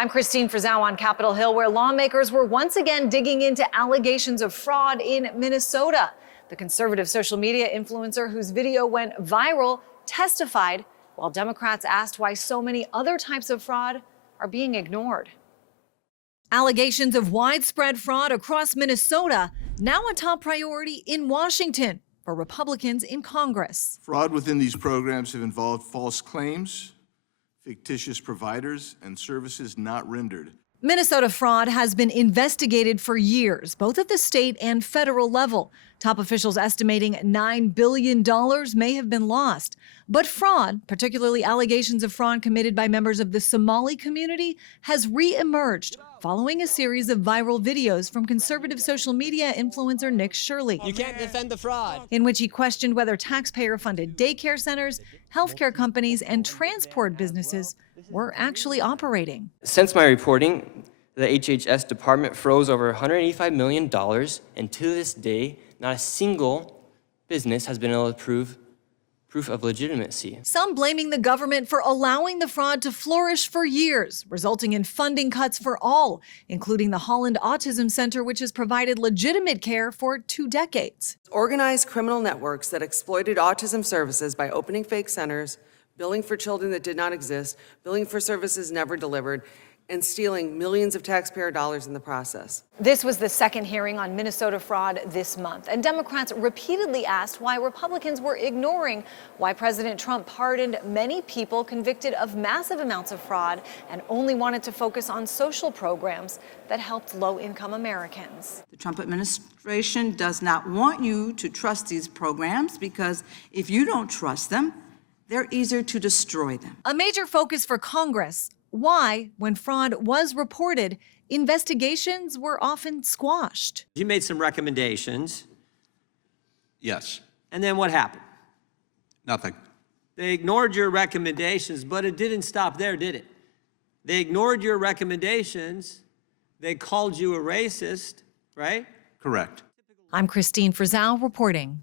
I'm Christine Frizzau on Capitol Hill, where lawmakers were once again digging into allegations of fraud in Minnesota. The conservative social media influencer whose video went viral testified while Democrats asked why so many other types of fraud are being ignored. Allegations of widespread fraud across Minnesota, now a top priority in Washington for Republicans in Congress. Fraud within these programs have involved false claims, fictitious providers, and services not rendered. Minnesota fraud has been investigated for years, both at the state and federal level. Top officials estimating $9 billion may have been lost. But fraud, particularly allegations of fraud committed by members of the Somali community, has re-emerged following a series of viral videos from conservative social media influencer Nick Shirley. You can't defend the fraud. In which he questioned whether taxpayer-funded daycare centers, healthcare companies, and transport businesses were actually operating. Since my reporting, the HHS department froze over $185 million, and to this day, not a single business has been able to prove proof of legitimacy. Some blaming the government for allowing the fraud to flourish for years, resulting in funding cuts for all, including the Holland Autism Center, which has provided legitimate care for 2 decades. Organized criminal networks that exploited autism services by opening fake centers, billing for children that did not exist, billing for services never delivered, and stealing millions of taxpayer dollars in the process. This was the second hearing on Minnesota fraud this month, and Democrats repeatedly asked why Republicans were ignoring why President Trump pardoned many people convicted of massive amounts of fraud and only wanted to focus on social programs that helped low-income Americans. The Trump administration does not want you to trust these programs because if you don't trust them, they're easier to destroy them. A major focus for Congress. Why, when fraud was reported, investigations were often squashed. You made some recommendations. Yes. And then what happened? Nothing. They ignored your recommendations, but it didn't stop there, did it? They ignored your recommendations. They called you a racist, right? Correct. I'm Christine Frizzau reporting.